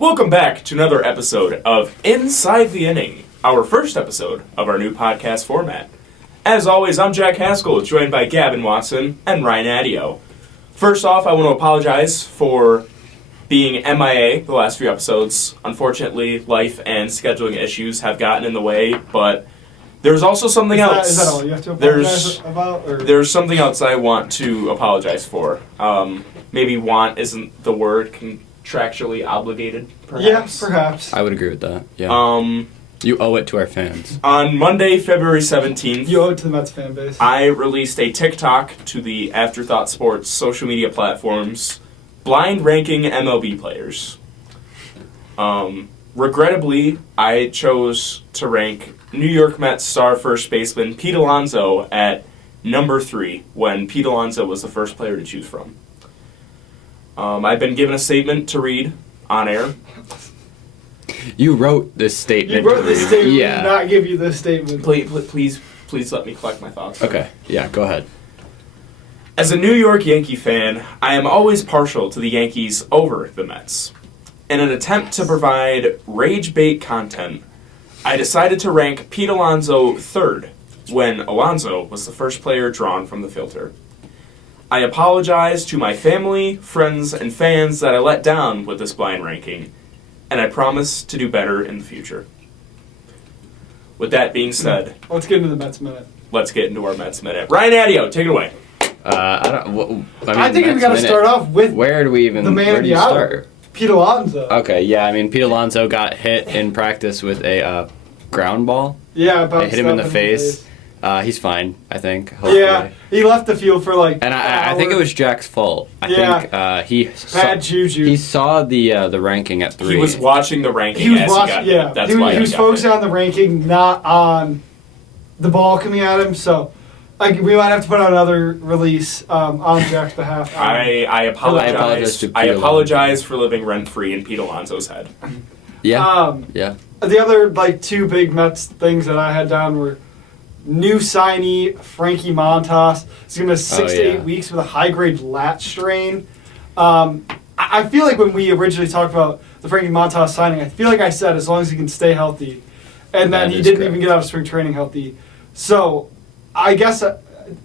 Welcome back to another episode of Inside the Inning, our first episode of our new podcast format. As always, I'm Jack Haskell, joined by Gavin Watson and Ryan Adio. First off, I want to apologize for being MIA the last few episodes. Unfortunately, life and scheduling issues have gotten in the way, but there's also something else. Is that all you have to apologize about? Or? There's something else I want to apologize for. Maybe want isn't the word, contractually obligated, perhaps? Yeah, perhaps. I would agree with that, yeah. You owe it to our fans. On Monday, February 17th, You owe it to the Mets fan base. I released a TikTok to the Afterthought Sports social media platforms, blind ranking MLB players. Regrettably, I chose to rank New York Mets star first baseman Pete Alonso at number 3, when Pete Alonso was the first player to choose from. I've been given a statement to read on air. You wrote this statement. You wrote this statement. Yeah. We did not give you this statement. Please let me collect my thoughts. Okay, yeah, go ahead. As a New York Yankee fan, I am always partial to the Yankees over the Mets. In an attempt to provide rage bait content, I decided to rank Pete Alonso 3rd, when Alonso was the first player drawn from the filter. I apologize to my family, friends, and fans that I let down with this blind ranking, and I promise to do better in the future. With that being said, Let's get into the Mets minute. let's get into our Mets minute. Ryan Adio, take it away. I think we got to start off with Where do we even the man where of do the you hour, start? Pete Alonso. Okay, yeah, I mean, Pete Alonso got hit in practice with a ground ball. Yeah, It hit him in the face. He's fine, I think. Hopefully. Yeah, he left the field for like. And I think it was Jack's fault. I think he bad juju. He saw the ranking at 3. He was watching the ranking He was as watching. he got hit. That's why he was got focusing hit. on the ranking, not on the ball coming at him. So, we might have to put out another release on Jack's behalf. I apologize. to I Pete apologize for living rent free in Pete Alonso's head. Yeah. Yeah. The other two big Mets things that I had down were new signee Frankie Montas. He's going to 6 to 8 weeks with a high grade lat strain. I feel like when we originally talked about the Frankie Montas signing, I feel like I said as long as he can stay healthy, and then he didn't even get out of spring training healthy. So I guess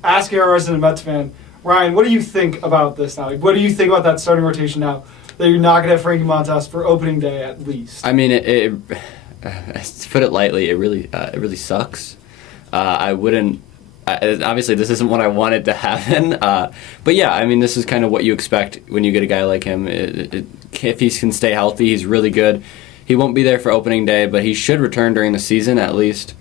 asking our resident Mets fan, Ryan, what do you think about this now? What do you think about that starting rotation now that you're not going to have Frankie Montas for opening day at least? I mean, to put it lightly, it really sucks. I wouldn't. Obviously, this isn't what I wanted to happen. But yeah, I mean, this is kind of what you expect when you get a guy like him. If he can stay healthy, he's really good. He won't be there for opening day, but he should return during the season at least.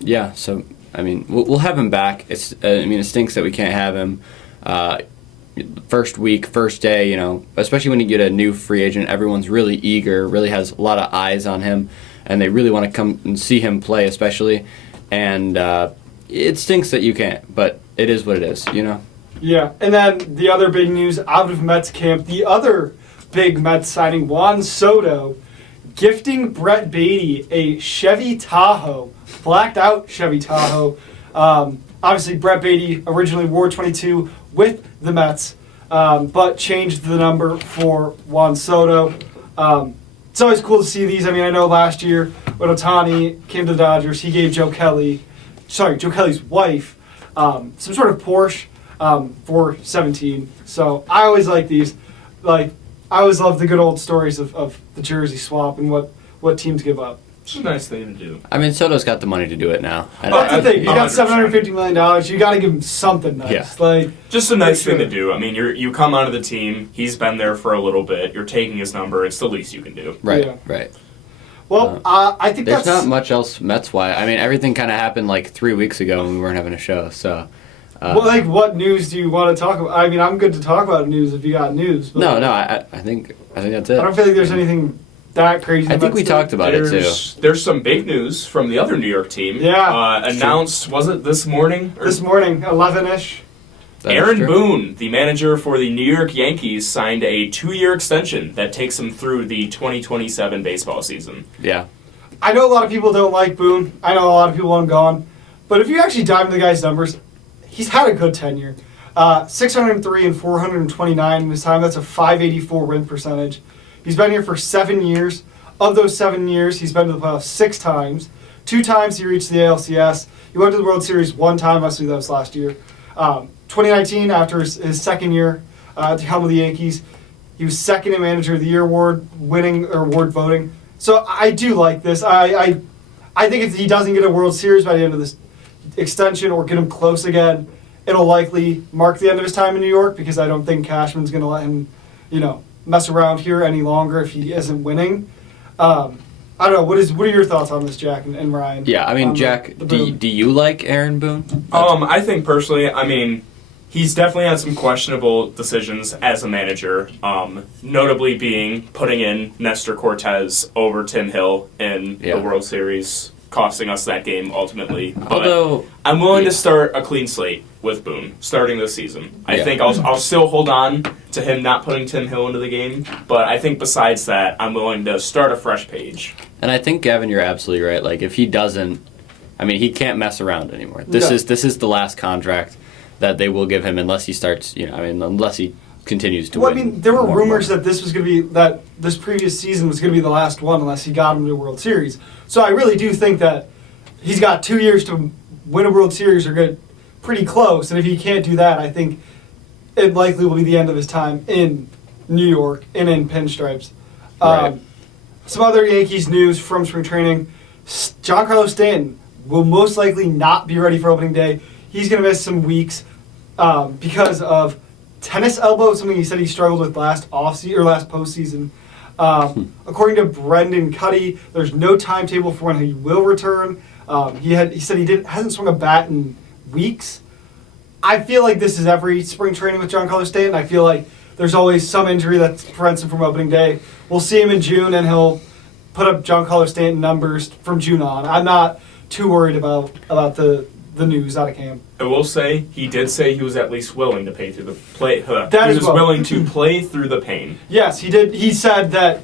Yeah, so I mean, we'll have him back. It stinks that we can't have him. First week, first day, especially when you get a new free agent, everyone's really eager, really has a lot of eyes on him, and they really want to come and see him play, especially. And it stinks that you can't, but it is what it is, Yeah, and then the other big news out of Mets camp, the other big Mets signing, Juan Soto, gifting Brett Beatty a Chevy Tahoe, blacked out Chevy Tahoe. Obviously, Brett Beatty originally wore 22 with the Mets, but changed the number for Juan Soto. It's always cool to see these. I mean, I know last year when Ohtani came to the Dodgers, he gave Joe Kelly's wife, some sort of Porsche for 17. So I always like these. I always love the good old stories of the jersey swap and what teams give up. It's a nice thing to do. I mean, Soto's got the money to do it now. That's the thing. You got $750 million. You got to give him something nice. Yeah. Just a nice thing to do. I mean, you come onto the team. He's been there for a little bit. You're taking his number. It's the least you can do. Right. Yeah. Right. Well, I think there's that's not much else Mets-wise. I mean, everything kind of happened 3 weeks ago when we weren't having a show. So. What news do you want to talk about? I mean, I'm good to talk about news if you got news. But No. I think that's it. I don't feel like there's anything that crazy. I think we talked about it too. There's some big news from the other New York team. Yeah. Announced, was it this morning? This morning, 11-ish. Aaron Boone, the manager for the New York Yankees, signed a 2-year extension that takes him through the 2027 baseball season. Yeah. I know a lot of people don't like Boone. I know a lot of people want him gone. But if you actually dive into the guy's numbers, he's had a good tenure. 603 and 429 in his time. That's a .584 win percentage. He's been here for 7 years. Of those 7 years, he's been to the playoffs 6 times. 2 times he reached the ALCS. He went to the World Series 1 time. I believe that was last year. 2019, after his second year at the helm of the Yankees, he was second in Manager of the Year award, winning or award voting. So I do like this. I think if he doesn't get a World Series by the end of this extension or get him close again, it'll likely mark the end of his time in New York, because I don't think Cashman's going to let him, mess around here any longer if he isn't winning. I don't know. What are your thoughts on this, Jack and Ryan? Yeah, I mean, Jack, do you like Aaron Boone? I think personally, he's definitely had some questionable decisions as a manager, notably being putting in Nestor Cortez over Tim Hill in the World Series, costing us that game ultimately. But Although I'm willing to start a clean slate with Boone starting this season. I think I'll still hold on to him not putting Tim Hill into the game, but I think besides that, I'm willing to start a fresh page. And I think, Gavin, you're absolutely right. Like, if he doesn't, he can't mess around anymore. This is the last contract that they will give him unless he starts, unless he continues to win. There were rumors that this previous season was going to be the last one unless he got him to a World Series. So I really do think that he's got 2 years to win a World Series or get pretty close. And if he can't do that, I think it likely will be the end of his time in New York and in pinstripes. Right. Some other Yankees news from spring training. Giancarlo Stanton will most likely not be ready for opening day. He's going to miss some weeks because of tennis elbow, something he said he struggled with last postseason. According to Brendan Cuddy, there's no timetable for when he will return. He said he hasn't swung a bat in weeks. I feel like this is every spring training with Giancarlo Stanton. I feel like there's always some injury that prevents him from opening day. We'll see him in June, and he'll put up Giancarlo Stanton numbers from June on. I'm not too worried about the news out of camp. I will say, he did say he was at least willing to play through the play. Willing to play through the pain. Yes, he did. He said that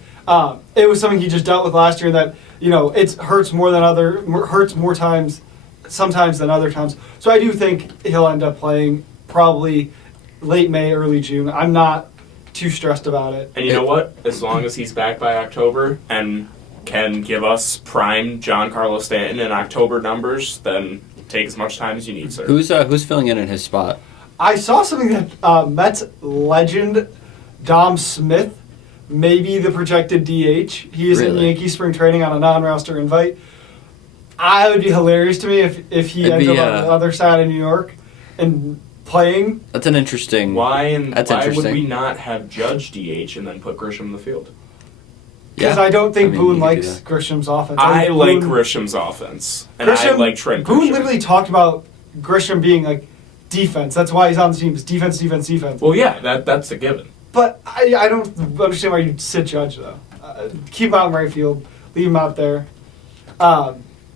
it was something he just dealt with last year. That it hurts more times, sometimes than other times. So I do think he'll end up playing probably late May, early June. I'm not too stressed about it. And you know what? As long as he's back by October and can give us prime Giancarlo Stanton in October numbers, then take as much time as you need, sir. Who's filling in his spot? I saw something that Mets legend Dom Smith may be the projected DH. He is in Yankee spring training on a non-roster invite. It would be hilarious to me if he ends up on the other side of New York and playing. That's an interesting. Why would we not have Judge DH and then put Grisham in the field? Because I don't think Boone likes Grisham's offense. I like Grisham's offense, and I like Trent Grisham. Boone literally talked about Grisham being like defense. That's why he's on the team. Is defense. Well, yeah, that's a given. But I don't understand why you'd sit Judge though. Keep him out in right field. Leave him out there.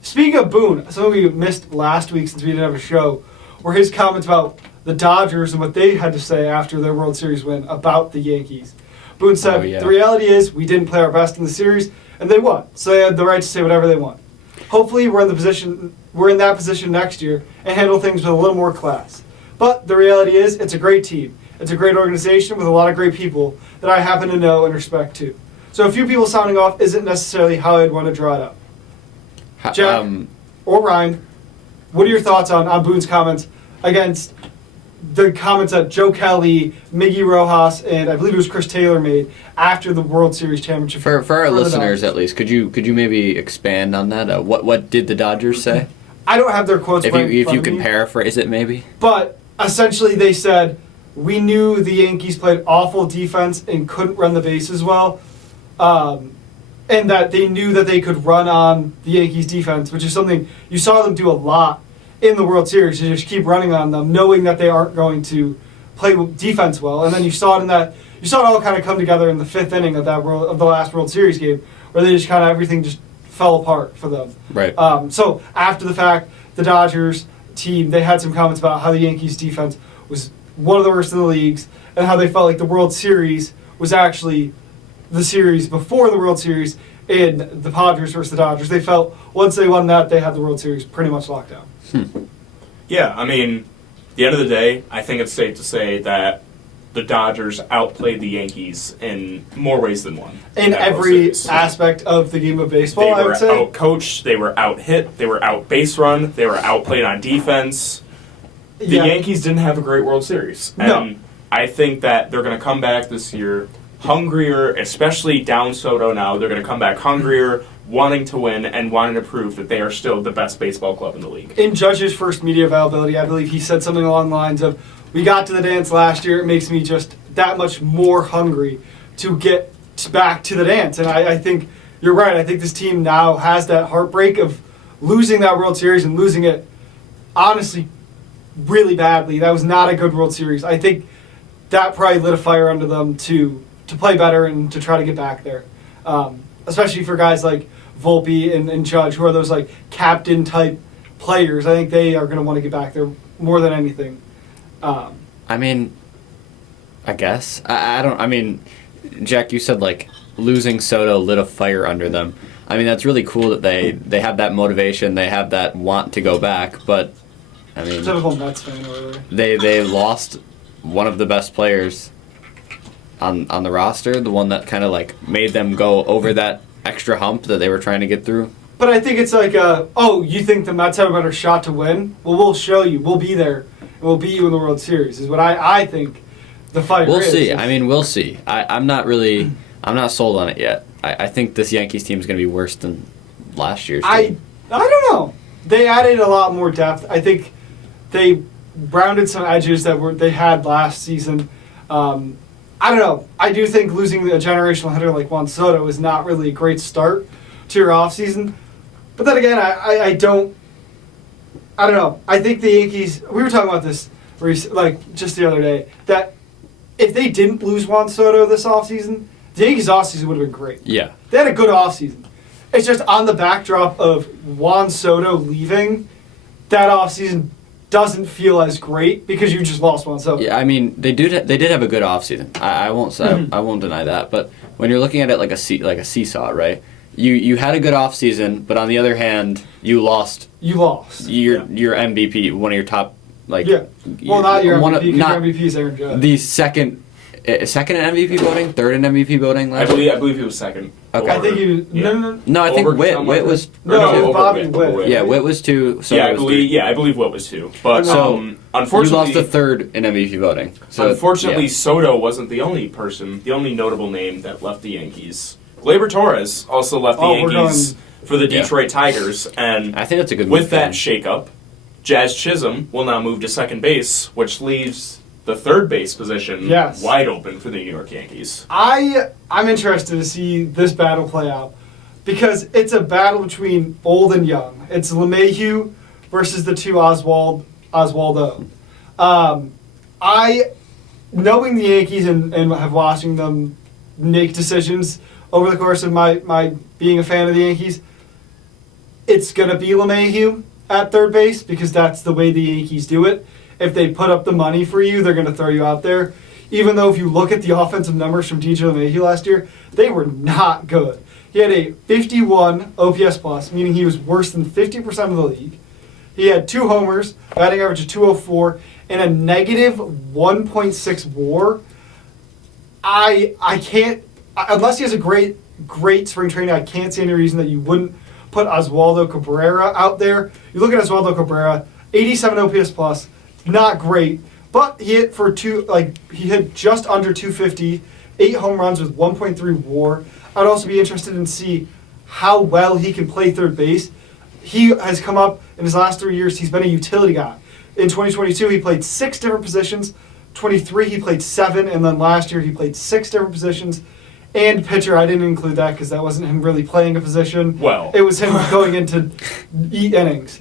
Speaking of Boone, something we missed last week since we didn't have a show, were his comments about the Dodgers and what they had to say after their World Series win about the Yankees. Boone said, The reality is we didn't play our best in the series, and they won. So they had the right to say whatever they want. Hopefully we're in that position next year and handle things with a little more class. But the reality is it's a great team. It's a great organization with a lot of great people that I happen to know and respect too. So a few people sounding off isn't necessarily how I'd want to draw it up. Jack or Ryan, what are your thoughts on Boone's comments against the comments that Joe Kelly, Miggy Rojas, and I believe it was Chris Taylor made after the World Series championship? For our listeners, at least, could you maybe expand on that? What did the Dodgers say? I don't have their quotes. If you can paraphrase it, maybe. But essentially, they said we knew the Yankees played awful defense and couldn't run the bases well, and that they knew that they could run on the Yankees defense, which is something you saw them do a lot in the World Series. You just keep running on them, knowing that they aren't going to play defense well. And then you saw it all kind of come together in the fifth inning of the last World Series game, where they just kind of everything just fell apart for them. Right. So after the fact, the Dodgers team, they had some comments about how the Yankees defense was one of the worst in the leagues, and how they felt like the World Series was actually the series before the World Series in the Padres versus the Dodgers. They felt once they won that, they had the World Series pretty much locked down. Yeah, at the end of the day, I think it's safe to say that the Dodgers outplayed the Yankees in more ways than one. In that World every Series. aspect of the game of baseball, They I were would say. out-coached, they were out-hit, they were out-base run, they were outplayed on defense. The Yeah. Yankees didn't have a great World Series. No. And I think that they're going to come back this year hungrier, especially down Soto now. They're going to come back hungrier, wanting to win, and wanting to prove that they are still the best baseball club in the league. In Judge's first media availability, I believe he said something along the lines of, "We got to the dance last year. It makes me just that much more hungry to get back to the dance." And I think you're right. I think this team now has that heartbreak of losing that World Series and losing it, honestly, really badly. That was not a good World Series. I think that probably lit a fire under them to play better and to try to get back there. Especially for guys like Volpe and Judge, who are those like captain type players. I think they are going to want to get back there more than anything. I mean, I guess. I don't. I mean, Jack, you said like losing Soto lit a fire under them. I mean, that's really cool that they have that motivation, they have that want to go back. But I mean, Typical Mets fan over there. they lost one of the best players on the roster, the one that kind of like made them go over that extra hump that they were trying to get through. But I think it's like, oh, you think the Mets have a better shot to win? Well, we'll show you. We'll be there. And we'll beat you in the World Series, is what I think the fight We'll is. see. I mean, we'll see. I'm not sold on it yet. I think this Yankees team is going to be worse than last year's team. I don't know. They added a lot more depth. I think they rounded some edges that they had last season. I don't know. I do think losing a generational hitter like Juan Soto is not really a great start to your offseason. But then again, I don't know. I think the Yankees, we were talking about this like just the other day, that if they didn't lose Juan Soto this offseason, the Yankees offseason would have been great. Yeah. They had a good offseason. It's just on the backdrop of Juan Soto leaving, that offseason doesn't feel as great because you just lost Juan Soto. Yeah, I mean, they did have a good offseason. I won't say, I won't deny that. But when you're looking at it like a seesaw, right? You had a good offseason, but on the other hand, you lost. You lost. Your MVP, one of your top Yeah. Well, not your MVP, because your MVP is Aaron Judge. The second in MVP voting, third in MVP voting I last year? believe he was second. Okay. I think you. Yeah. No, I think Over Witt someone? was No, over Bobby Witt. Witt. yeah, Witt was 2. So I was believe 3. I believe Witt was 2. But So, unfortunately, you lost the third in MVP voting. So unfortunately, yeah. Soto wasn't the only notable name that left the Yankees. Gleyber Torres also left the Yankees for the Detroit Tigers, and I think that's a good with move that for him. shakeup, Jazz Chisholm will now move to second base, which leaves the third base position wide open for the New York Yankees. I'm interested to see this battle play out because it's a battle between old and young. It's LeMahieu versus the two Oswaldo. Knowing the Yankees and have watching them make decisions over the course of my being a fan of the Yankees, it's going to be LeMahieu at third base because that's the way the Yankees do it. If they put up the money for you, they're going to throw you out there. Even though if you look at the offensive numbers from DJ LeMahieu last year, they were not good. He had a 51 OPS plus, meaning he was worse than 50% of the league. He had 2 homers, batting average of 204, and a negative 1.6 WAR. I can't, unless he has a great spring training, I can't see any reason that you wouldn't put Oswaldo Cabrera out there. You look at Oswaldo Cabrera, 87 OPS plus, not great, but he hit he hit just under 250, 8 home runs with 1.3 WAR. I'd also be interested in see how well he can play third base. He has come up in his last 3 years. He's been a utility guy. In 2022, he played 6 different positions. 23, he played 7, and then last year he played 6 different positions. And pitcher, I didn't include that because that wasn't him really playing a position. Well, it was him going into innings.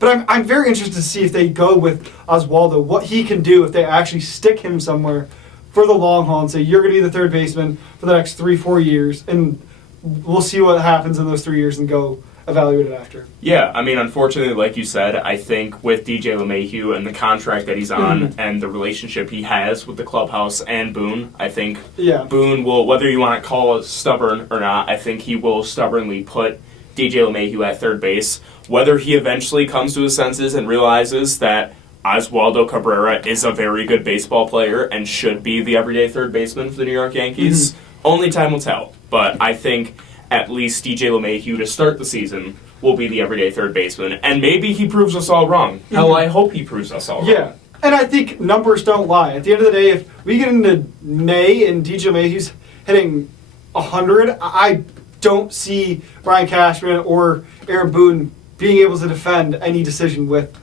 But I'm very interested to see if they go with Oswaldo, what he can do if they actually stick him somewhere for the long haul and say, you're going to be the third baseman for the next 3-4 years, and we'll see what happens in those 3 years and go evaluate it after. Yeah, I mean, unfortunately, like you said, I think with DJ LeMahieu and the contract that he's on and the relationship he has with the clubhouse and Boone, I think Boone will, whether you want to call it stubborn or not, I think he will stubbornly put DJ LeMahieu at third base. Whether he eventually comes to his senses and realizes that Oswaldo Cabrera is a very good baseball player and should be the everyday third baseman for the New York Yankees. Only time will tell. But I think at least DJ LeMahieu to start the season will be the everyday third baseman. And maybe he proves us all wrong. Hell, I hope he proves us all wrong. Yeah. And I think numbers don't lie. At the end of the day, if we get into May and DJ LeMahieu's hitting 100, I don't see Brian Cashman or Aaron Boone being able to defend any decision with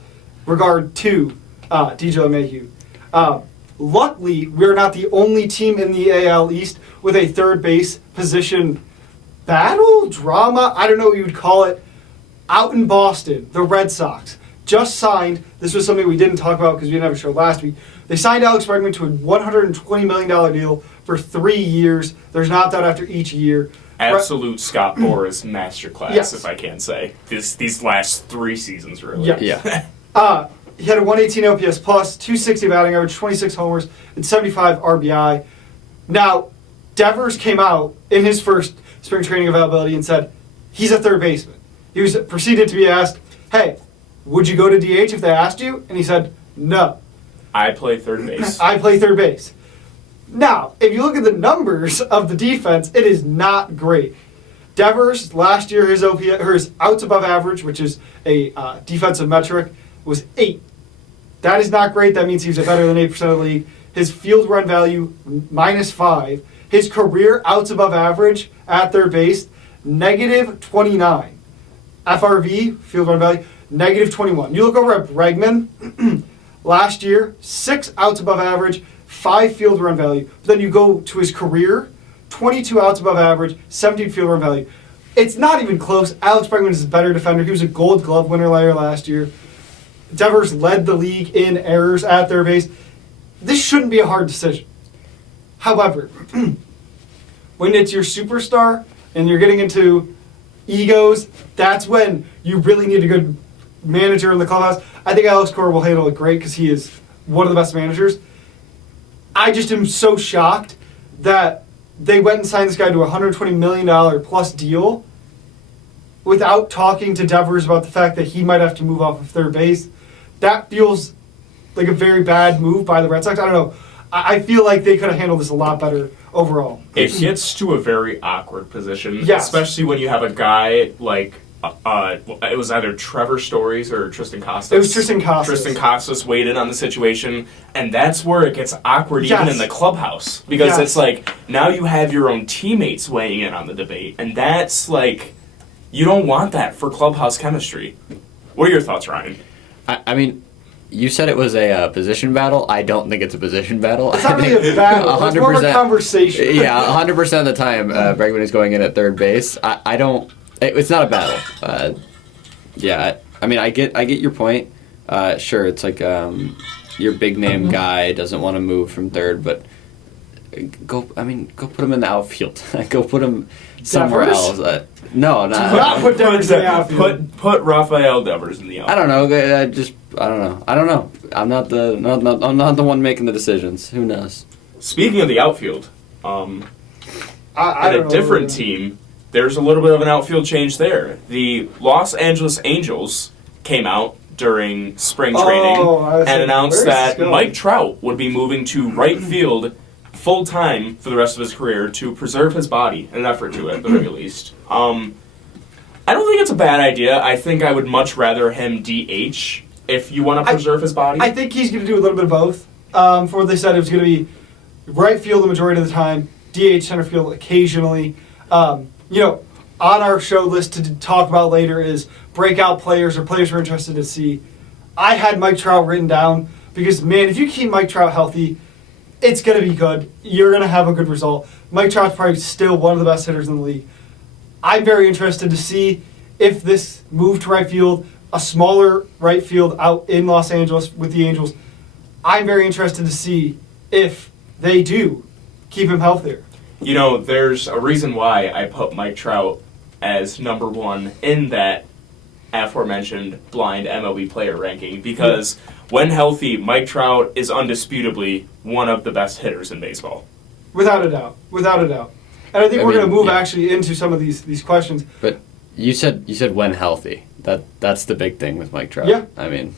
regard to DJ LeMahieu. Luckily, we're not the only team in the AL East with a third base position battle, drama, I don't know what you would call it, out in Boston. The Red Sox just signed, this was something we didn't talk about because we didn't have a show last week, they signed Alex Bregman to a $120 million deal for 3 years. There's an opt-out after each year. Absolute Scott Boras masterclass, Yes. if I can say. These last 3 seasons, really. Yes. Yeah. He had a 118 OPS plus, 260 batting average, 26 homers, and 75 RBI. Now, Devers came out in his first spring training availability and said he's a third baseman. He was proceeded to be asked, hey, would you go to DH if they asked you? And he said, no. I play third base. I play third base. Now, if you look at the numbers of the defense, it is not great. Devers, last year, his outs above average, which is a defensive metric, was 8. That is not great. That means he's better than 8% of the league. His field run value, -5. His career outs above average at third base, -29. FRV, field run value, -21. You look over at Bregman, last year, 6 outs above average, 5 field run value. But then you go to his career, 22 outs above average, 17 field run value. It's not even close. Alex Bregman is a better defender. He was a Gold Glove winner last year. Devers led the league in errors at third base. This shouldn't be a hard decision. However, when it's your superstar and you're getting into egos, that's when you really need a good manager in the clubhouse. I think Alex Cora will handle it great because he is one of the best managers. I just am so shocked that they went and signed this guy to a $120 million plus deal without talking to Devers about the fact that he might have to move off of third base. That feels like a very bad move by the Red Sox. I don't know. I feel like they could have handled this a lot better overall. It gets to a very awkward position, Yes. especially when you have a guy like it was either Trevor Stories or Tristan Costas. It was Tristan Costas. Tristan Costas weighed in on the situation, and that's where it gets awkward even Yes. in the clubhouse. Because Yes. it's like, now you have your own teammates weighing in on the debate, and that's like, you don't want that for clubhouse chemistry. What are your thoughts, Ryan? I mean, you said it was a position battle. I don't think it's a position battle. It's not really a battle. It's more of a conversation. Yeah, 100% of the time, Bregman is going in at third base. I don't. It's not a battle. Yeah, I mean, I get your point. Sure, it's like your big name guy doesn't want to move from third, but go put him in the outfield. Go put him somewhere Devers? else. No, Not put Devers in the outfield. Put Rafael Devers in the outfield. I don't know. I don't know. I'm not the one making the decisions. Who knows? Speaking of the outfield, I at don't a know. different team, there's a little bit of an outfield change there. The Los Angeles Angels came out during spring training I was and like, announced where's that this going? Mike Trout would be moving to right field full-time for the rest of his career to preserve his body, in an effort to, at the very least. I don't think it's a bad idea. I think I would much rather him DH if you want to preserve his body. I think he's going to do a little bit of both. For what they said, it was going to be right field the majority of the time, DH center field occasionally. On our show list to talk about later is breakout players or players we're interested to see. I had Mike Trout written down because, man, if you keep Mike Trout healthy, it's going to be good. You're going to have a good result. Mike Trout's probably still one of the best hitters in the league. I'm very interested to see if this move to right field, a smaller right field out in Los Angeles with the Angels, I'm very interested to see if they do keep him healthier. You know, there's a reason why I put Mike Trout as number 1 in that aforementioned blind MLB player ranking because when healthy, Mike Trout is undisputably one of the best hitters in baseball. Without a doubt. And I think we're going to move actually into some of these questions. But you said when healthy. That's the big thing with Mike Trout. Yeah. I mean,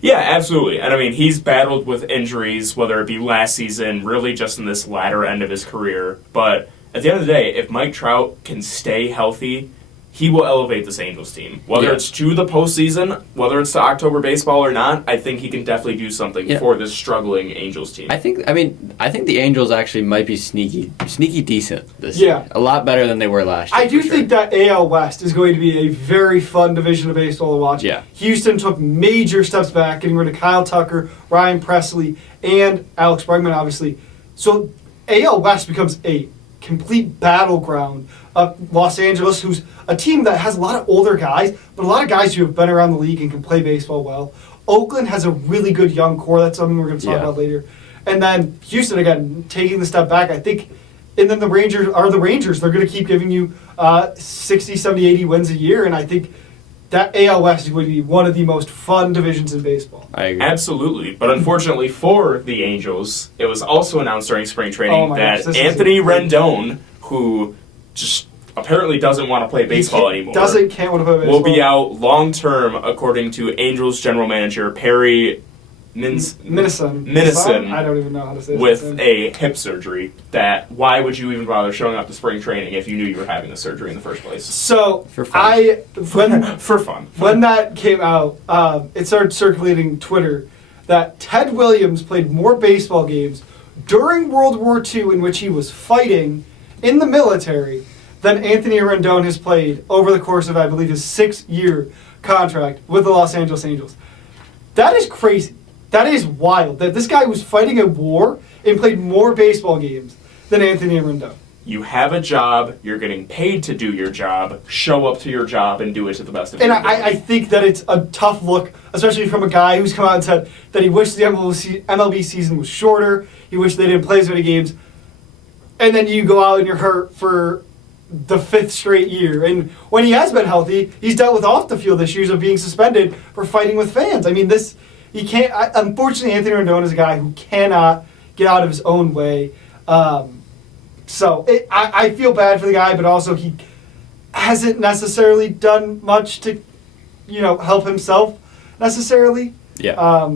Yeah, absolutely. And I mean, he's battled with injuries, whether it be last season, really just in this latter end of his career. But at the end of the day, if Mike Trout can stay healthy, he will elevate this Angels team. Whether it's to the postseason, whether it's to October baseball or not, I think he can definitely do something for this struggling Angels team. I think the Angels actually might be sneaky decent this year. A lot better than they were last year. I do think that AL West is going to be a very fun division of baseball to watch. Yeah. Houston took major steps back, getting rid of Kyle Tucker, Ryan Presley, and Alex Bregman, obviously. So AL West becomes a complete battleground of Los Angeles, who's a team that has a lot of older guys, but a lot of guys who have been around the league and can play baseball well. Oakland has a really good young core. That's something we're going to talk about later. And then Houston, again, taking the step back, I think. And then the Rangers are the Rangers. They're going to keep giving you 60, 70, 80 wins a year, and I think that AL West is going to be one of the most fun divisions in baseball. I agree. Absolutely. But unfortunately for the Angels, it was also announced during spring training that Anthony Rendon, who just apparently doesn't want to play baseball anymore, can't want to play baseball, will be out long term, according to Angels general manager Perry Minison. I don't even know how to say it. With a hip surgery. That why would you even bother showing up to spring training if you knew you were having the surgery in the first place? So for fun. For fun. When that came out, it started circulating Twitter that Ted Williams played more baseball games during World War II, in which he was fighting in the military, than Anthony Rendon has played over the course of, I believe, his 6-year contract with the Los Angeles Angels. That is crazy. That is wild. That this guy was fighting a war and played more baseball games than Anthony Rendon. You have a job. You're getting paid to do your job. Show up to your job and do it to the best of your ability. And I think that it's a tough look, especially from a guy who's come out and said that he wished the MLB season was shorter. He wished they didn't play as many games. And then you go out and you're hurt for the 5th straight year. And when he has been healthy, he's dealt with off-the-field issues of being suspended for fighting with fans. I mean, he can't. Unfortunately, Anthony Rendon is a guy who cannot get out of his own way. So I feel bad for the guy, but also he hasn't necessarily done much to, help himself necessarily. Yeah.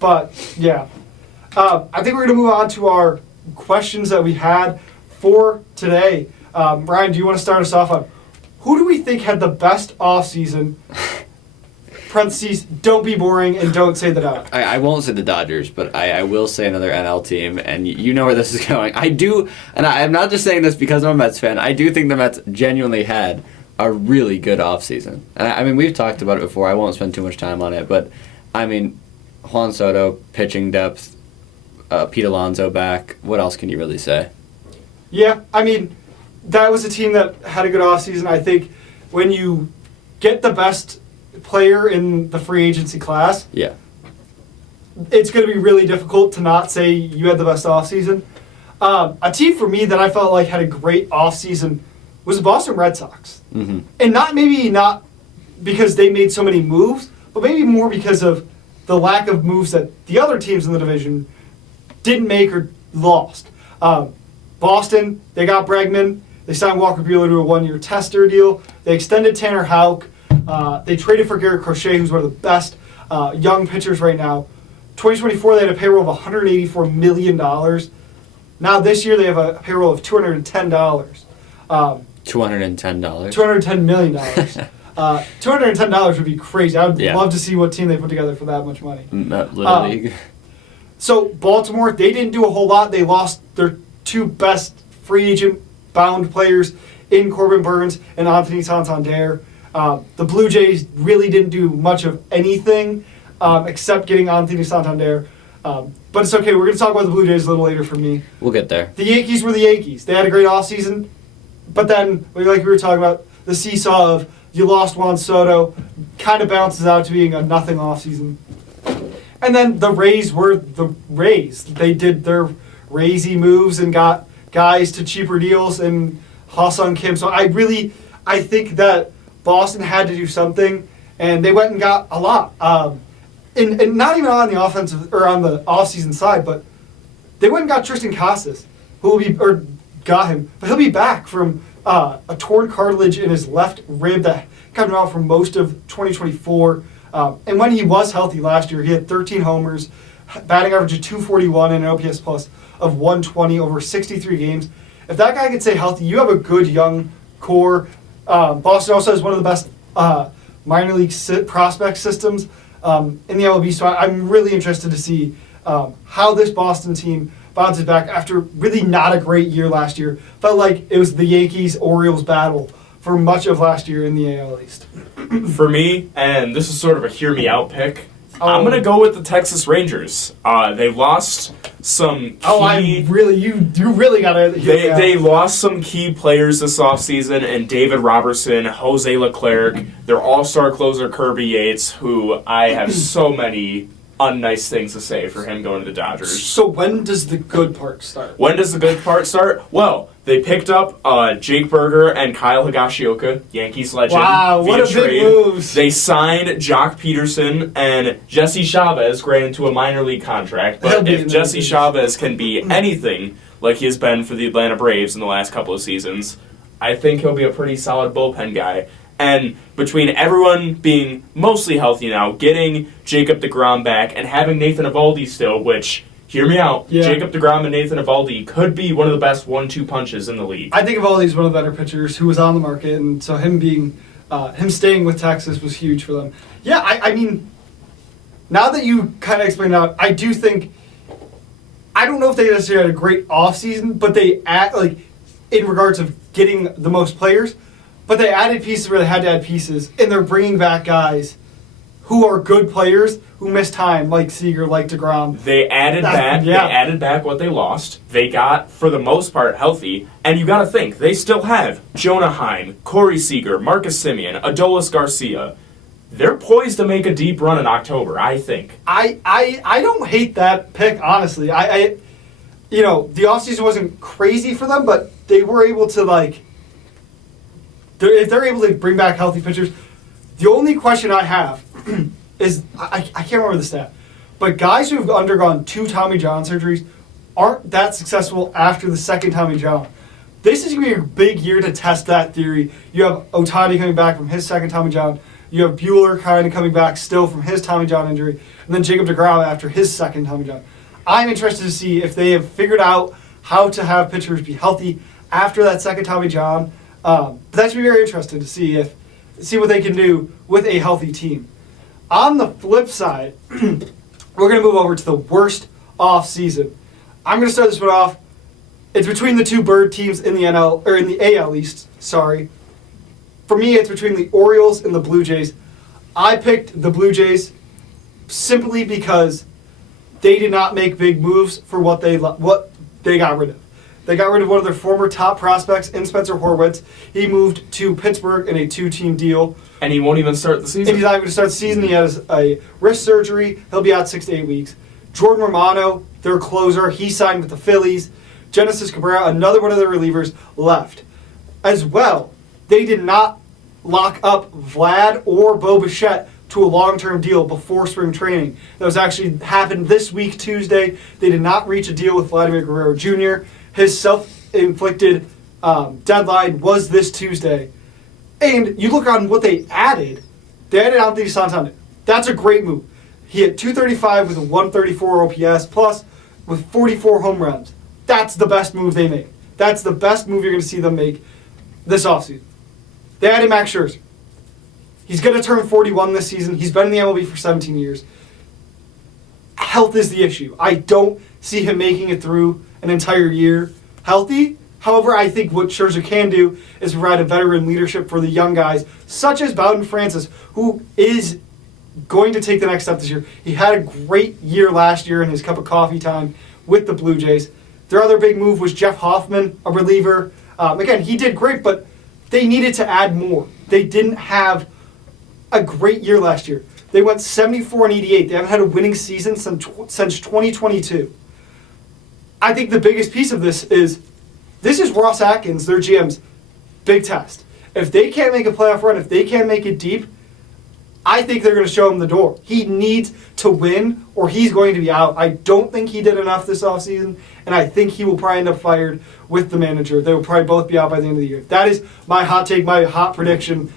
But yeah, I think we're going to move on to our questions that we had for today. Ryan, do you want to start us off on who do we think had the best offseason? Parentheses, don't be boring and don't say the Dodgers. I won't say the Dodgers, but I will say another NL team, and you know where this is going. I do, and I'm not just saying this because I'm a Mets fan. I do think the Mets genuinely had a really good offseason. And I mean, we've talked about it before. I won't spend too much time on it, but I mean, Juan Soto, pitching depth, Pete Alonso back. What else can you really say? Yeah, I mean, that was a team that had a good offseason. I think when you get the best player in the free agency class, it's going to be really difficult to not say you had the best offseason. A team for me that I felt like had a great offseason was the Boston Red Sox. Mm-hmm. And not because they made so many moves, but maybe more because of the lack of moves that the other teams in the division didn't make or lost. Boston, they got Bregman. They signed Walker Buehler to a 1-year tester deal. They extended Tanner Houck. They traded for Garrett Crochet, who's one of the best young pitchers right now. 2024, they had a payroll of $184 million. Now this year, they have a payroll of $210. $210? $210 million. $210 would be crazy. I would love to see what team they put together for that much money. Little League. So Baltimore, they didn't do a whole lot. They lost their 2 best free agent bound players in Corbin Burns and Anthony Santander. The Blue Jays really didn't do much of anything except getting Anthony Santander. But it's okay. We're going to talk about the Blue Jays a little later for me. We'll get there. The Yankees were the Yankees. They had a great offseason. But then, like we were talking about, the seesaw of you lost Juan Soto kind of bounces out to being a nothing offseason. And then the Rays were the Rays. They did their Raysy moves and got guys to cheaper deals and Ha-Sung Kim. So I think that Boston had to do something, and they went and got a lot. And not even on the offensive or on the offseason side, but they went and got Tristan Casas, got him, but he'll be back from a torn cartilage in his left rib that kept him out for most of 2024. And when he was healthy last year, he had 13 homers, batting average of 241 and an OPS plus of 120 over 63 games. If that guy could stay healthy, you have a good young core. Boston also has one of the best minor league prospect systems in the MLB, so I'm really interested to see how this Boston team bounces back after really not a great year last year. Felt like it was the Yankees-Orioles battle for much of last year in the AL East. For me, and this is sort of a hear me out pick, I'm going to go with the Texas Rangers. They lost some key... You really got to hear me out. They lost some key players this offseason, and David Robertson, Jose Leclerc, their all-star closer Kirby Yates, who I have so many unnice things to say for him going to the Dodgers. So when does the good part start? When does the good part start? Well, they picked up Jake Berger and Kyle Higashioka, Yankees legend. Wow, what a big moves. They signed Jock Peterson and Jesse Chavez granted to a minor league contract. But if Jesse Chavez can be anything like he has been for the Atlanta Braves in the last couple of seasons, I think he'll be a pretty solid bullpen guy. And between everyone being mostly healthy now, getting Jacob deGrom back, and having Nathan Eovaldi still, which, hear me out, Jacob deGrom and Nathan Eovaldi could be one of the best 1-2 punches in the league. I think Eovaldi's one of the better pitchers who was on the market, and so him staying with Texas was huge for them. Yeah, I mean, now that you kind of explained it out, I do think, I don't know if they necessarily had a great offseason, but they, in regards of getting the most players, but they added pieces where they had to add pieces, and they're bringing back guys who are good players who missed time, like Seager, like deGrom. They added back what they lost. They got, for the most part, healthy. And you got to think, they still have Jonah Heim, Corey Seager, Marcus Semien, Adolis Garcia. They're poised to make a deep run in October, I think. I don't hate that pick, honestly. The offseason wasn't crazy for them, but they were able to, if they're able to bring back healthy pitchers. The only question I have is, I can't remember the stat, but guys who have undergone 2 Tommy John surgeries aren't that successful after the second Tommy John. This is going to be a big year to test that theory. You have Ohtani coming back from his second Tommy John. You have Buehler kind of coming back still from his Tommy John injury. And then Jacob deGrom after his second Tommy John. I'm interested to see if they have figured out how to have pitchers be healthy after that second Tommy John. But that should be very interesting to see what they can do with a healthy team. On the flip side, we're going to move over to the worst off season. I'm going to start this one off. It's between the 2 bird teams in the AL East. Sorry. For me, it's between the Orioles and the Blue Jays. I picked the Blue Jays simply because they did not make big moves for what they got rid of. They got rid of one of their former top prospects in Spencer Horwitz. He moved to Pittsburgh in a 2-team deal. And he won't even start the season? And he's not even going to start the season. He has a wrist surgery. He'll be out 6 to 8 weeks. Jordan Romano, their closer, he signed with the Phillies. Genesis Cabrera, another one of their relievers, left. As well, they did not lock up Vlad or Bo Bichette to a long-term deal before spring training. That was actually happened this week, Tuesday. They did not reach a deal with Vladimir Guerrero Jr. His self-inflicted deadline was this Tuesday. And you look on what they added Anthony Santander. That's a great move. He hit 235 with a 134 OPS, plus with 44 home runs. That's the best move they made. That's the best move you're going to see them make this offseason. They added Max Scherzer. He's going to turn 41 this season. He's been in the MLB for 17 years. Health is the issue. I don't see him making it through an entire year healthy. However, I think what Scherzer can do is provide a veteran leadership for the young guys, such as Bowden Francis, who is going to take the next step this year. He had a great year last year in his cup of coffee time with the Blue Jays. Their other big move was Jeff Hoffman, a reliever. Again, he did great, but they needed to add more. They didn't have a great year last year. They went 74-88. They haven't had a winning season since 2022. I think the biggest piece of this is Ross Atkins, their GM's big test. If they can't make a playoff run, if they can't make it deep, I think they're going to show him the door. He needs to win or he's going to be out. I don't think he did enough this offseason, and I think he will probably end up fired with the manager. They will probably both be out by the end of the year. That is my hot take, my hot prediction.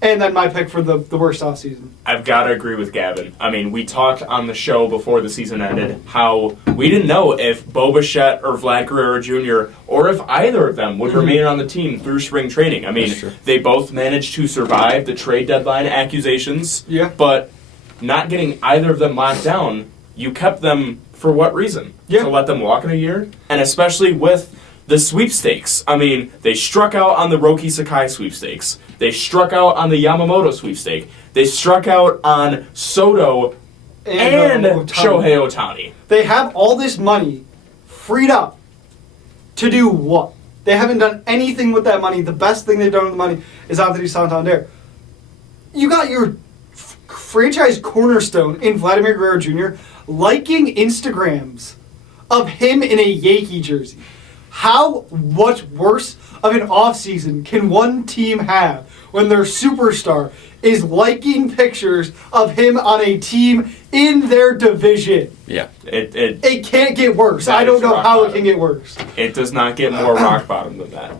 And then my pick for the worst offseason. I've got to agree with Gavin. I mean, we talked on the show before the season ended how we didn't know if Bo Bichette or Vlad Guerrero Jr. or if either of them would remain on the team through spring training. I mean, they both managed to survive the trade deadline accusations, but not getting either of them locked down, you kept them for what reason? To let them walk in a year? And especially with the sweepstakes. I mean, they struck out on the Roki Sakai sweepstakes. They struck out on the Yamamoto sweepstake. They struck out on Soto and Shohei Ohtani. They have all this money freed up to do what? They haven't done anything with that money. The best thing they've done with the money is Anthony Santander. You got your franchise cornerstone in Vladimir Guerrero Jr. liking Instagrams of him in a Yankee jersey. How much worse of an offseason can one team have when their superstar is liking pictures of him on a team in their division? Yeah. It can't get worse. I don't know how it can get worse. It does not get more rock bottom than that.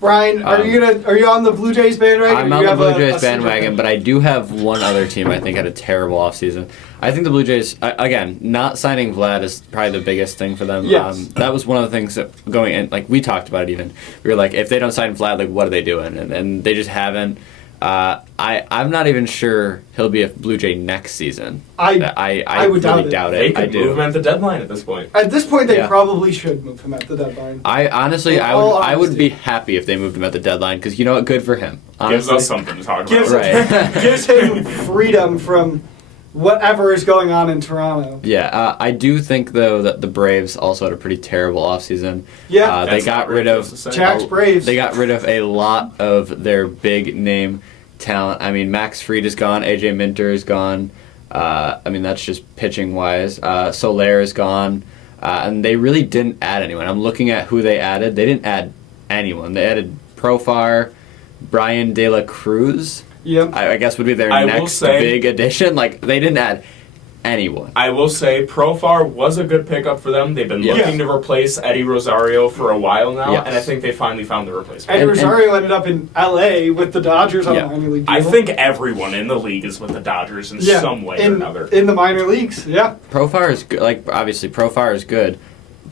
Brian, are you on the Blue Jays bandwagon? I'm on the Blue Jays bandwagon, but I do have one other team I think had a terrible offseason. I think the Blue Jays, again, not signing Vlad is probably the biggest thing for them. Yes. That was one of the things that going in, like we talked about it even. We were like, if they don't sign Vlad, like what are they doing? And they just haven't. I'm not even sure he'll be a Blue Jay next season. I would really doubt it. They could move him at the deadline at this point. At this point, they probably should move him at the deadline. I would be happy if they moved him at the deadline because you know what, good for him. Honestly. Gives us something to talk about. Gives him freedom from whatever is going on in Toronto. Yeah, I do think though that the Braves also had a pretty terrible offseason. Yeah, they got rid of Jack's Braves. They got rid of a lot of their big name talent. I mean, Max Fried is gone. AJ Minter is gone. I mean, that's just pitching wise. Soler is gone, and they really didn't add anyone. I'm looking at who they added. They didn't add anyone. They added Profar, Brian De La Cruz. Yep. I guess would be their next big addition. Like, they didn't add anyone. I will say Profar was a good pickup for them. They've been looking to replace Eddie Rosario for a while now, and I think they finally found the replacement. Eddie Rosario ended up in L.A. with the Dodgers on the minor league deal. I think everyone in the league is with the Dodgers in some way or another. In the minor leagues, Profar is good. Like, obviously, Profar is good.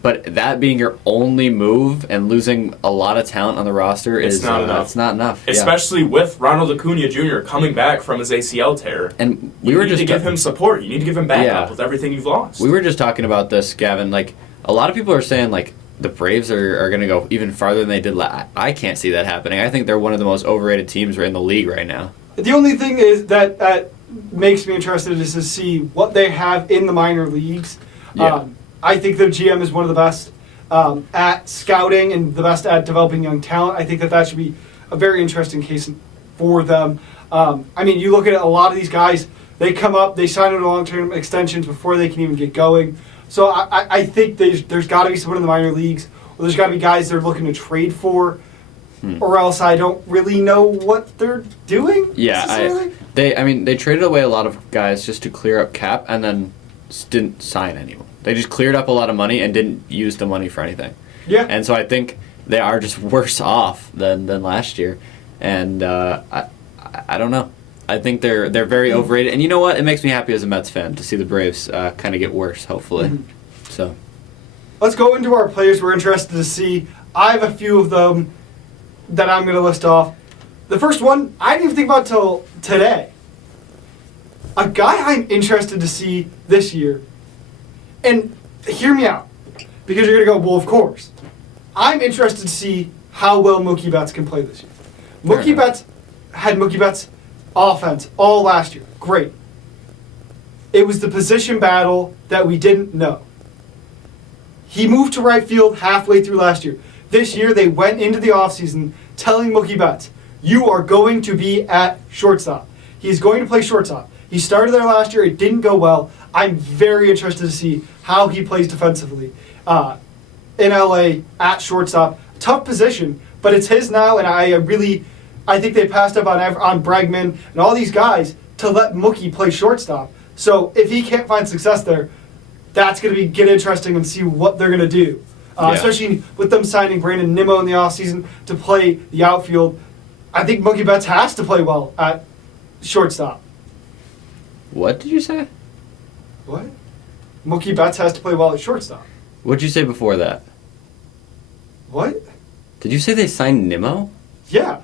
But that being your only move and losing a lot of talent on the roster is not enough. It's not enough. Especially with Ronald Acuna Jr. coming back from his ACL tear. And you need to give him support. You need to give him backup with everything you've lost. We were just talking about this, Gavin. Like, a lot of people are saying, like, the Braves are going to go even farther than they did last. I can't see that happening. I think they're one of the most overrated teams in the league right now. The only thing is that makes me interested is to see what they have in the minor leagues. Yeah. I think their GM is one of the best at scouting and the best at developing young talent. I think that should be a very interesting case for them. I mean, you look at a lot of these guys, they come up, they sign into long-term extensions before they can even get going. So I think there's got to be someone in the minor leagues, or there's got to be guys they're looking to trade for, or else I don't really know what they're doing. Yeah, they traded away a lot of guys just to clear up cap and then didn't sign anyone. They just cleared up a lot of money and didn't use the money for anything. Yeah. And so I think they are just worse off than last year. And I don't know. I think they're very overrated. And you know what? It makes me happy as a Mets fan to see the Braves kind of get worse, hopefully. Mm-hmm. So let's go into our players we're interested to see. I have a few of them that I'm going to list off. The first one, I didn't even think about till today. A guy I'm interested to see this year. And hear me out, because you're going to go, well, of course. I'm interested to see how well Mookie Betts can play this year. Mookie Betts had Mookie Betts' offense all last year. Great. It was the position battle that we didn't know. He moved to right field halfway through last year. This year, they went into the offseason telling Mookie Betts, you are going to be at shortstop. He's going to play shortstop. He started there last year. It didn't go well. I'm very interested to see how he plays defensively in LA at shortstop. Tough position, but it's his now, and I think they passed up on Bregman and all these guys to let Mookie play shortstop. So if he can't find success there, that's going to get interesting and see what they're going to do. Especially with them signing Brandon Nimmo in the offseason to play the outfield. I think Mookie Betts has to play well at shortstop. What did you say? What? Mookie Betts has to play well at shortstop. What did you say before that? What? Did you say they signed Nimmo? Yeah.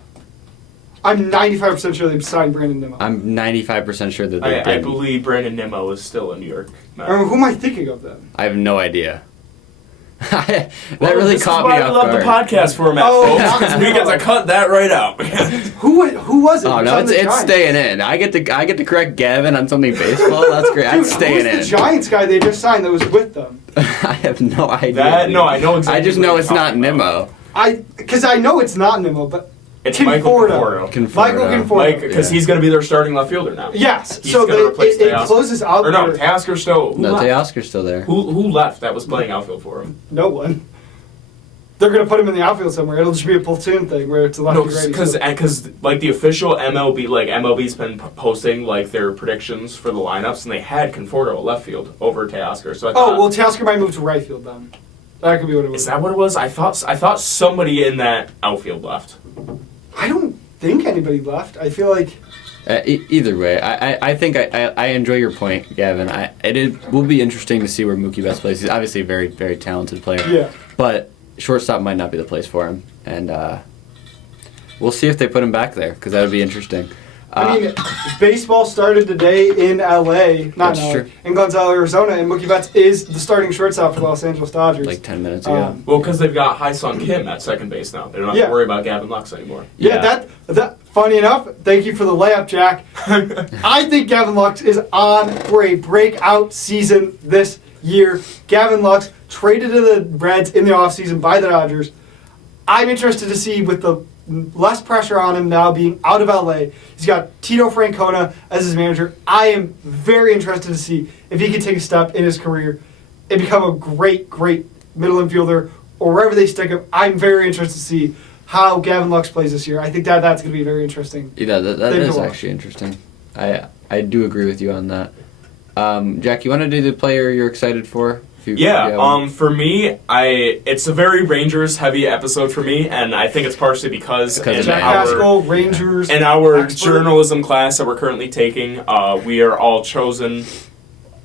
I'm 95% sure they signed Brandon Nimmo. I'm 95% sure that they I didn't. believe Brandon Nimmo is still a New York Met. Who am I thinking of then? I have no idea. that Well, really this caught is me why off I love guard. the podcast format, Oh, folks. We get to cut that right out. Who was it? Oh It was no, on it's the Giants. staying in. I get to correct Gavin on something baseball. That's great. Dude, That's staying who's in. the Giants guy they just signed that was with them? I have no idea. I know exactly. I just what know you're it's not talking about. Nimmo. Because I know it's not Nimmo, but It's Michael Conforto. Conforto. Michael Conforto. Because Yeah. he's going to be their starting left fielder now. Yes, He's so gonna replace it Teoscar. closes out. Or no, their- Teoscar still. Who No, left? Teoscar's still there. Who left that was playing outfield for him? No one. They're gonna put him in the outfield somewhere. It'll just be a platoon thing where it's a lefty No, righty. because like the official MLB, like MLB's been posting like their predictions for the lineups, and they had Conforto at left field over Teoscar. So I thought, Oh well, Teoscar might move to right field then. That could be what it was. is that what it was? I thought somebody in that outfield left. I don't think anybody left. I feel like Either way, I think I enjoy your point, Gavin. It will be interesting to see where Mookie Betts plays. He's obviously a very, very talented player. yeah. But shortstop might not be the place for him. And we'll see if they put him back there, because that would be interesting. I mean, baseball started today in LA, not That's in LA, true. in Gonzalo, Arizona, and Mookie Betts is the starting shortstop for the Los Angeles Dodgers. Like 10 minutes ago. Well, because they've got Hai-Sung Kim at second base now. They don't have Yeah. to worry about Gavin Lux anymore. Yeah, that. Funny enough, thank you for the layup, Jack. I think Gavin Lux is on for a breakout season this year. Gavin Lux traded to the Reds in the offseason by the Dodgers. I'm interested to see with the less pressure on him now being out of LA. He's got Tito Francona as his manager. I am very interested to see if he can take a step in his career and become a great, great middle infielder or wherever they stick him. I'm very interested to see how Gavin Lux plays this year. I think that's going to be very interesting. Yeah, that Thing to is watch. actually interesting. I do agree with you on that. Jack, you want to do the player you're excited for? If you have one? For me, it's a very Rangers heavy episode for me, and I think it's partially because Because in of Jack our- Haskell, Rangers. in our expert. journalism class that we're currently taking, we are all chosen.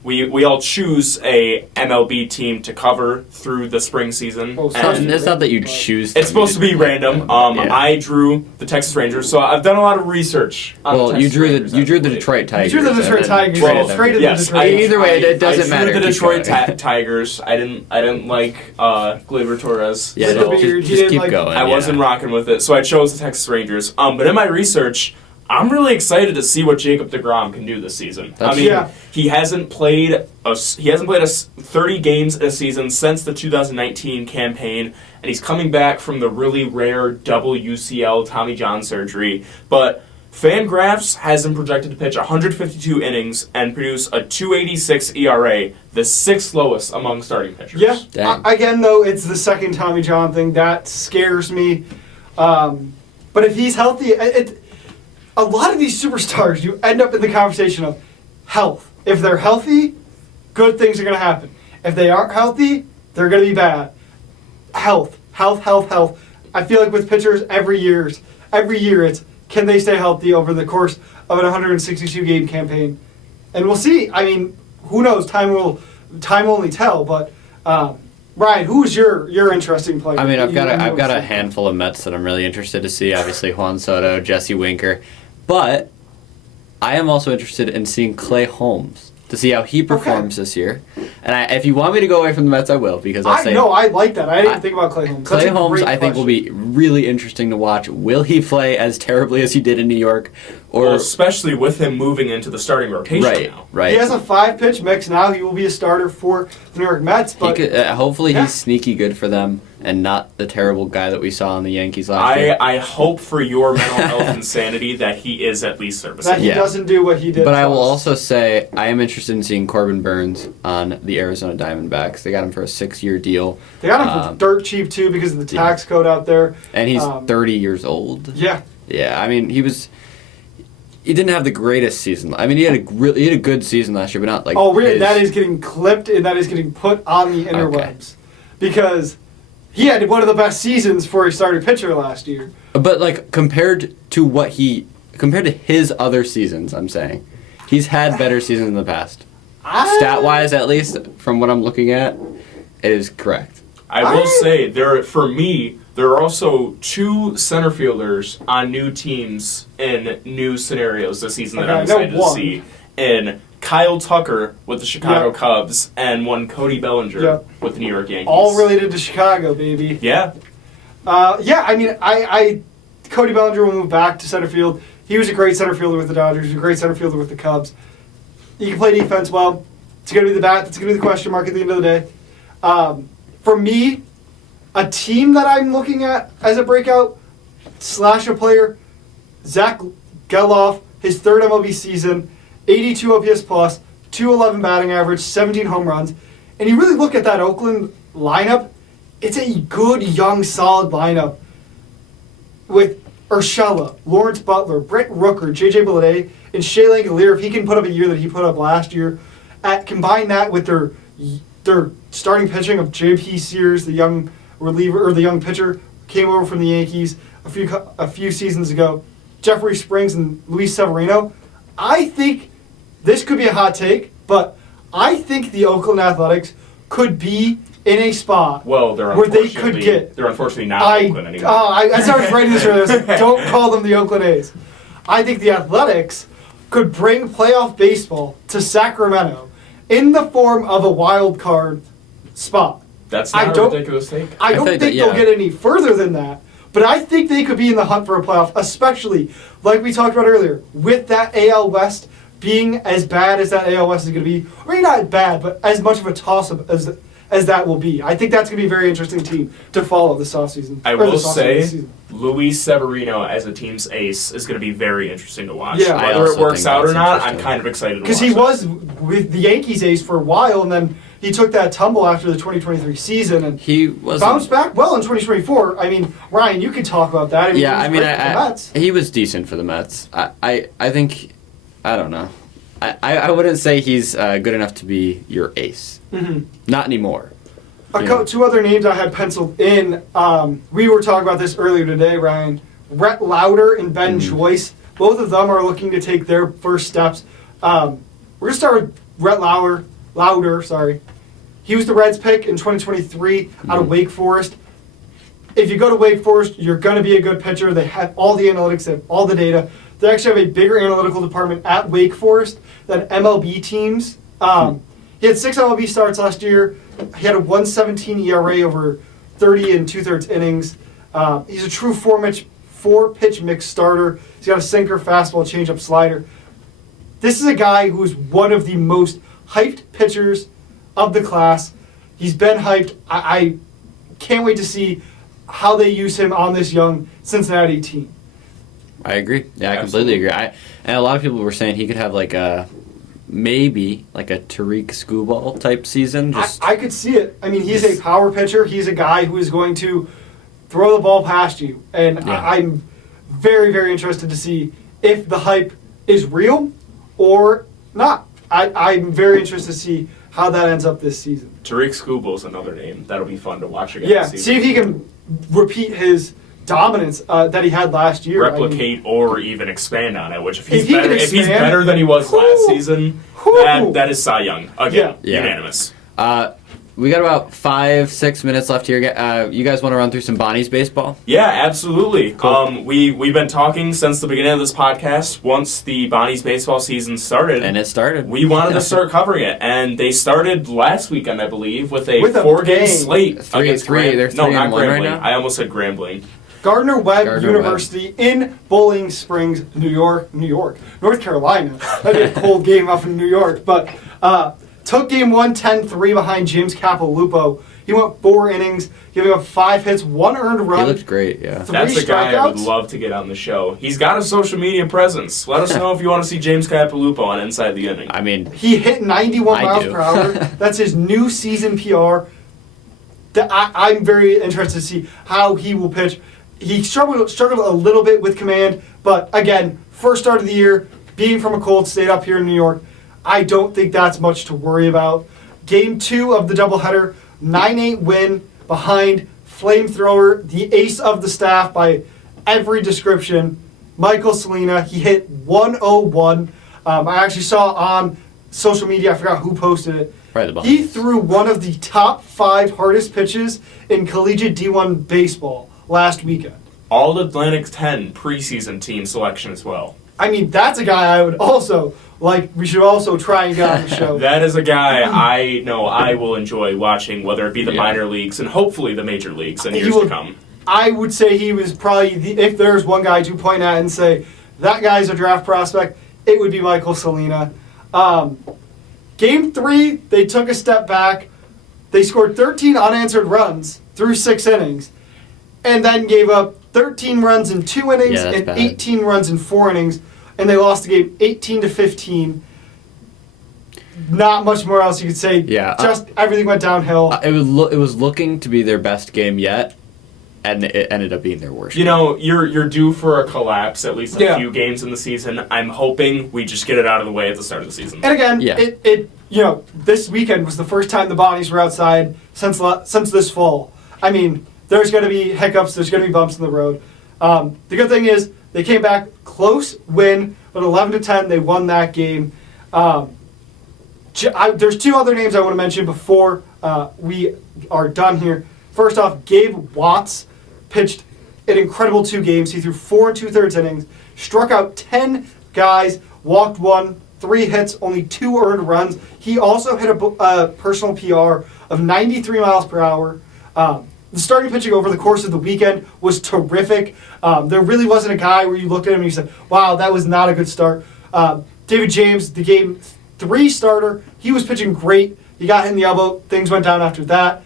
We all choose a MLB team to cover through the spring season. Oh, And and it's not that you choose. it's supposed to be random. Yeah. I drew the Texas Rangers, so I've done a lot of research. On Well, the you Texas drew Rangers the as of late. Detroit Tigers. You drew the Detroit and then Tigers. traded Well, them. traded Yes, the Detroit Either way, it doesn't I matter. drew the Keep Detroit going. Tigers. I didn't like Gleyber Torres. Yeah, So- just, He just didn't keep like- going. I yeah. wasn't rocking with it, so I chose the Texas Rangers. But in my research, I'm really excited to see what Jacob deGrom can do this season. That's- I mean, Yeah. he hasn't played 30 games a season since the 2019 campaign, and he's coming back from the really rare double UCL Tommy John surgery. But Fangraphs has him projected to pitch 152 innings and produce a 2.86 ERA, the sixth lowest among starting pitchers. Yeah. Dang. Again, though, it's the second Tommy John thing that scares me. But if he's healthy, a lot of these superstars, you end up in the conversation of health. If they're healthy, good things are going to happen. If they aren't healthy, they're going to be bad. Health. I feel like with pitchers every year it's can they stay healthy over the course of an 162 game campaign, and we'll see. I mean, who knows? Time will only tell. But Ryan, who's your interesting player? I mean, I've got You a know, handful of Mets that I'm really interested to see. Obviously, Juan Soto, Jesse Winker, but I am also interested in seeing Clay Holmes to see how he performs this year. And if you want me to go away from the Mets, I will, because I'll say I like that. I didn't even think about Clay Holmes. Clay That's a Holmes, great I think, will question. be really interesting to watch. Will he play as terribly as he did in New York, or Well, especially with him moving into the starting rotation now. right? He has a 5-pitch mix now. He will be a starter for the New York Mets. He But could, hopefully Yeah. he's sneaky good for them and not the terrible guy that we saw on the Yankees last year. I hope for your mental health and sanity that he is at least that serviceable. he Yeah. doesn't do what he did. But I to will us. also say I am interested in seeing Corbin Burns on the Arizona Diamondbacks. They got him for a 6-year deal, They got him for dirt cheap too because of the tax code out there. and he's 30 years old. Yeah, Yeah, I mean he didn't have the greatest season. I mean he had a good season last year, but not like. really? his- That is getting clipped and that is getting put on the interwebs because he had one of the best seasons for a starting pitcher last year. But like compared to his other seasons, I'm saying he's had better seasons in the past. Stat wise, at least from what I'm looking at, it is correct. I will say there are also 2 center fielders on new teams in new scenarios this season that I'm excited to see. And Kyle Tucker with the Chicago Cubs and one Cody Bellinger with the New York Yankees. All related to Chicago, baby. Yeah. I mean, Cody Bellinger will move back to center field. He was a great center fielder with the Dodgers. He was a great center fielder with the Cubs. He can play defense well. It's going to be the bat. That's going to be the question mark at the end of the day. For me, a team that I'm looking at as a breakout / a player, Zach Geloff, his 3rd MLB season, 82 OPS plus, 211 batting average, 17 home runs. And you really look at that Oakland lineup, it's a good, young, solid lineup with Urshela, Lawrence Butler, Brent Rooker, J.J. Bleday, and Shea Langolier. If he can put up a year that he put up last year, combine that with their starting pitching of J.P. Sears, the young reliever or the young pitcher, came over from the Yankees a few seasons ago, Jeffrey Springs and Luis Severino. I think this could be a hot take, but I think the Oakland Athletics could be in a spot where they could get. They're unfortunately not Oakland anymore. I started writing this earlier. I was like, don't call them the Oakland A's. I think the Athletics could bring playoff baseball to Sacramento in the form of a wild card spot. That's not a ridiculous take. I don't think they'll get any further than that. But I think they could be in the hunt for a playoff, especially, like we talked about earlier, with that AL West being as bad as that AL West is going to be. Or maybe not bad, but as much of a toss-up as that will be. I think that's going to be a very interesting team to follow this offseason. I will say, Luis Severino as a team's ace is going to be very interesting to watch. Yeah. Whether it works out or not, I'm kind of excited to watch because he was with the Yankees ace for a while, and then he took that tumble after the 2023 season, and he bounced back well in 2024. I mean, Ryan, you could talk about that. He was decent for the Mets. I think, I don't know. I wouldn't say he's good enough to be your ace. Mm-hmm. Not anymore. 2 other names I had penciled in. We were talking about this earlier today, Ryan. Rhett Lauder and Ben Joyce. Both of them are looking to take their first steps. We're going to start with Rhett Lauder. He was the Reds pick in 2023 out of Wake Forest. If you go to Wake Forest, you're going to be a good pitcher. They have all the analytics, they have all the data. They actually have a bigger analytical department at Wake Forest than MLB teams. He had 6 MLB starts last year. He had a 1.17 ERA over 30 and 2/3 innings. He's a true 4-pitch mix starter. He's got a sinker, fastball, changeup, slider. This is a guy who is one of the most hyped pitchers of the class. He's been hyped. I can't wait to see how they use him on this young Cincinnati team. I agree. Yeah, I completely agree. And a lot of people were saying he could have maybe a Tariq Skubal type season. I could see it. I mean, he's a power pitcher. He's a guy who is going to throw the ball past you. And I'm very, very interested to see if the hype is real or not. I'm very interested to see how that ends up this season. Tariq Skubal is another name. That'll be fun to watch again. Yeah, see if he can repeat his dominance that he had last year. Replicate or even expand on it, which if he's better than he was last season, that is Cy Young. Again, unanimous. We got about 5-6 minutes left here. You guys want to run through some Bonnie's baseball? Yeah, absolutely. Cool. We've been talking since the beginning of this podcast. Once the Bonnie's baseball season started, we wanted to start covering it, and they started last weekend, I believe, with a 4-game slate against Grambling. No, not Grambling. Right now? I almost said Grambling. Gardner Webb University in Bowling Springs, North Carolina. That'd be a cold game up in New York, but took game 1 10-3 behind James Capilupo. He went 4 innings, giving up 5 hits, 1 earned run. He looked great, yeah. 3 That's a guy I would strikeouts. love to get on the show. He's got a social media presence. Let us know if you want to see James Capilupo on Inside the Inning. I mean, he hit 91 miles per hour. That's his new season PR. I'm very interested to see how he will pitch. He struggled a little bit with command, but again, first start of the year, being from a cold state up here in New York, I don't think that's much to worry about. Game 2 of the doubleheader, 9-8 win behind flamethrower, the ace of the staff by every description, Michael Selena. He hit 101. I actually saw on social media, I forgot who posted it. Right, the He threw one of the top 5 hardest pitches in collegiate D1 baseball last weekend. All Atlantic 10 preseason team selection as well. I mean, that's a guy I would also we should also try and get on the show. That is a guy I know I will enjoy watching, whether it be the Yeah. minor leagues and hopefully the major leagues in years to come. I would say he was probably, if there's one guy to point at and say, that guy's a draft prospect, it would be Michael Selena. Game 3, they took a step back. They scored 13 unanswered runs through 6 innings, and then gave up 13 runs in 2 innings and bad. 18 runs in 4 innings, and they lost the game 18-15. Not much more else you could say. Yeah, Just everything went downhill. It was looking to be their best game yet, and it ended up being their worst. You know, you're due for a collapse at least a Yeah. few games in the season. I'm hoping we just get it out of the way at the start of the season. And again, Yeah. this weekend was the first time the Bonnies were outside since this fall. I mean, there's going to be hiccups, there's going to be bumps in the road. The good thing is they came back close win, but 11-10 they won that game. There's 2 other names I want to mention before we are done here. First off, Gabe Watts pitched an incredible 2 games. He threw 4 2/3 innings, struck out 10 guys, walked 1, 3 hits, only 2 earned runs. He also hit a personal PR of 93 miles per hour. The starting pitching over the course of the weekend was terrific. There really wasn't a guy where you looked at him and you said, wow, that was not a good start. David James, the game 3 starter, he was pitching great. He got hit in the elbow. Things went down after that.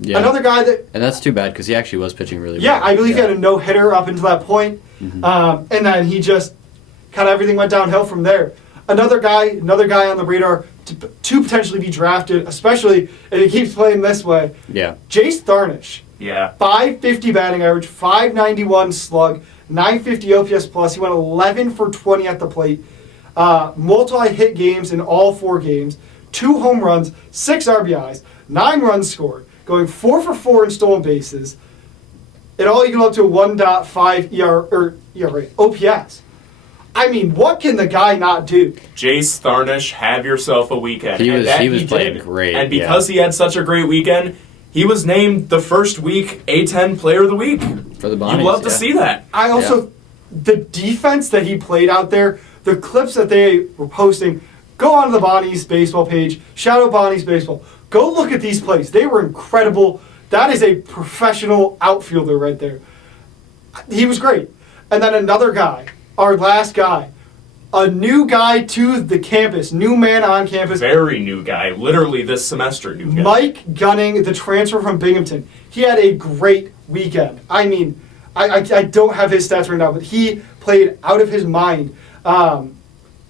Yeah. Another guy that... And that's too bad because he actually was pitching really Yeah, well. I believe he had a no-hitter up until that point. And then he just... kind of everything went downhill from there. Another guy on the radar to potentially be drafted, especially if he keeps playing this way. Yeah. Jace Tharnish. Yeah. 550 batting average, 591 slug, 950 OPS plus. He went 11 for 20 at the plate. Multi-hit games in all 4 games. 2 home runs, 6 RBIs, 9 runs scored, going 4 for 4 in stolen bases. It all equaled up to 1.5 ERA, OPS. I mean, what can the guy not do? Jace Tharnish, have yourself a weekend. He And was- that he was playing did. great, And because he had such a great weekend, he was named the first week A10 Player of the Week. For the Bonnies, You love to yeah. see that. I also, the defense that he played out there, the clips that they were posting, go on to the Bonnies baseball page, shout out Bonnies baseball. Go look at these plays. They were incredible. That is a professional outfielder right there. He was great. And then another guy, our last guy, a new guy to the campus, new man on campus. Very new guy. Literally this semester new guy. Mike Gunning, the transfer from Binghamton. He had a great weekend. I mean, I don't have his stats right now, but he played out of his mind.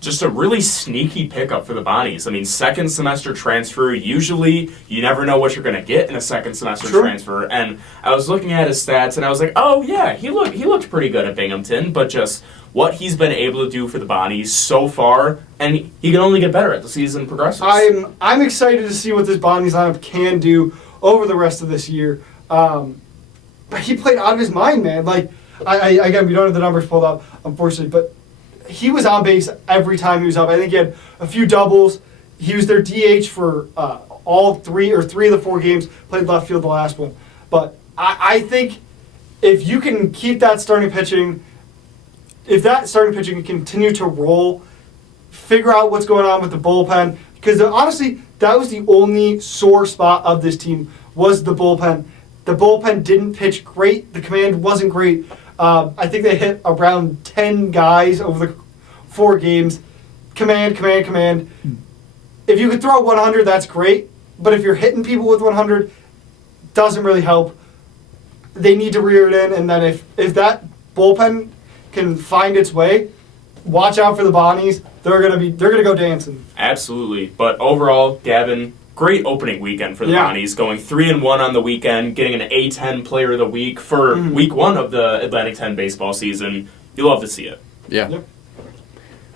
Just a really sneaky pickup for the Bonnies. I mean, second semester transfer, usually you never know what you're going to get in a second semester True. transfer. And I was looking at his stats and I was like, oh yeah, he looked pretty good at Binghamton, but just what he's been able to do for the Bonnies so far, and he can only get better as the season progresses. I'm excited to see what this Bonnies lineup can do over the rest of this year. But he played out of his mind, man. Like, again, we don't have the numbers pulled up, unfortunately, but he was on base every time he was up. I think he had a few doubles. He was their DH for all 3 of the 4 games, played left field the last one. But I think if you can keep that starting pitching, if that starting pitching can continue to roll, figure out what's going on with the bullpen, because honestly, that was the only sore spot of this team was the bullpen. The bullpen didn't pitch great. The command wasn't great. I think they hit around 10 guys over the 4 games. Command. If you could throw 100, that's great. But if you're hitting people with 100, doesn't really help. They need to rear it in, and then if that bullpen can find its way, watch out for the Bonnies. They're gonna go dancing. Absolutely. But overall, Gavin, great opening weekend for the Bonnies, going 3-1 on the weekend, getting an A10 Player of the Week for week 1 of the Atlantic 10 baseball season. You love to see it. Yeah. Yep.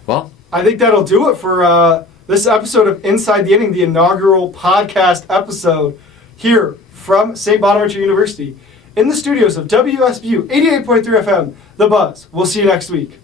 Well, I think that'll do it for this episode of Inside the Inning, the inaugural podcast episode here from St. Bonaventure University in the studios of WSBU 88.3 FM, The Buzz. We'll see you next week.